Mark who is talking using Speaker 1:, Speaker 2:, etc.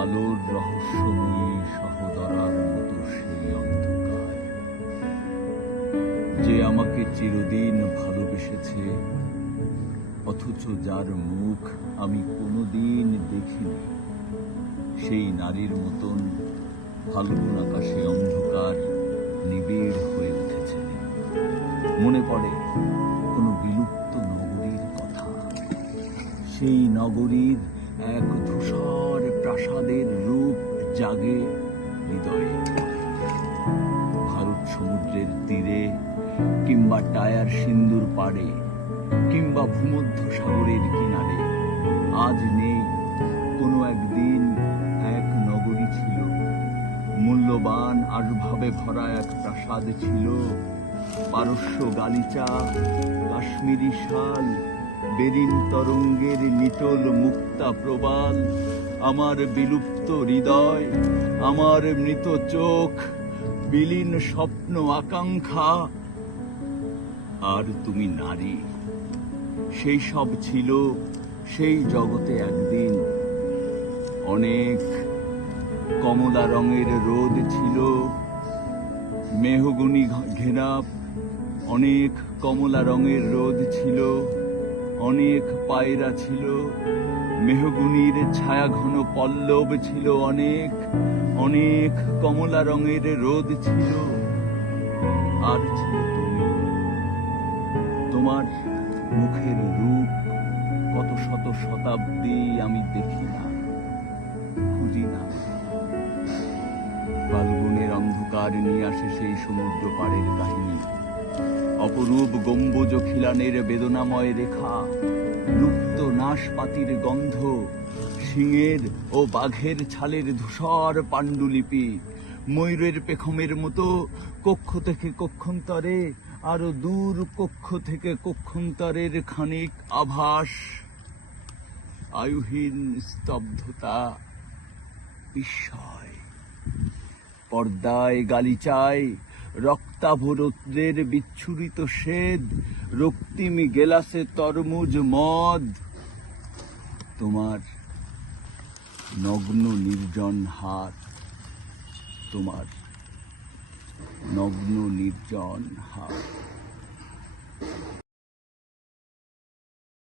Speaker 1: আলোর রহস্যময়ী সহদরার মতো সেই অন্ধকার। যে আমাকে চিরদিন ভালোবেসেছে, অথচ যার মুখ আমি কোনোদিন দেখিনি, সেই নারীর মতন ফাল্গুন আকাশে অন্ধকার নিবিড় হয়ে উঠেছে। মনে পড়ে কোনো বিলুপ্ত নগরীর কথা। সেই নগরীর এক ধূসর প্রাসাদের রূপ জাগে হৃদয়ে। ভারত সমুদ্রের তীরে কিংবা টায়ার সিন্দুর পাড়ে কিংবা ভূমধ্য সাগরের কিনারে, আজ নেই কোনো একদিন এক নগরী ছিল। মূল্যবান আসভাবে ভরা এক প্রাসাদ ছিল। পারস্য গালিচা, কাশ্মীরি শাল, বেরিন তরঙ্গের নিটল মুক্তা প্রবাল আমার বিলুপ্ত হৃদয়, আমার মৃত চোখ, বিলীন স্বপ্ন আকাঙ্ক্ষা। আর তুমি নারী, সেই সব ছিল সেই জগতে একদিন। অনেক কমলা রঙের রোদ ছিল, মেহগুনি ঘেরা অনেক কমলা রঙের রোদ ছিল। অনেক পায়রা ছিল, মেহগুনির ছায়া ঘন পল্লব ছিল অনেক অনেক কমলা রঙের রোদ ছিল। আর ছিল তুমি। তোমার মুখের রূপ কত শত শতাব্দী আমি দেখি না, খুঁজি না। ফাল্গুনের অন্ধকার নিয়ে আসে সেই সমুদ্র পাড়ের কাহিনী। অপরূপ গম্বুজ খিলানের বেদনাময় রেখা, লুপ্ত নাশপাতির গন্ধ সিংহের ও বাঘের ছালের ধূসর পাণ্ডুলিপি, ময়ূরের পেখমের মতো কক্ষ থেকে কক্ষন্তরে, আরও দূর কক্ষ থেকে কক্ষন্তরের খানিক আভাস, আয়ুহীন স্তব্ধতা বিস্ময়। পর্দায় গালিচায় রক্তাভরত্রের বিচ্ছুরিত সেদ রক্তিমি গেলাসে তরমুজ মদ। তোমার নগ্ন নির্জন হাত, তোমার নগ্ন নির্জন হাত।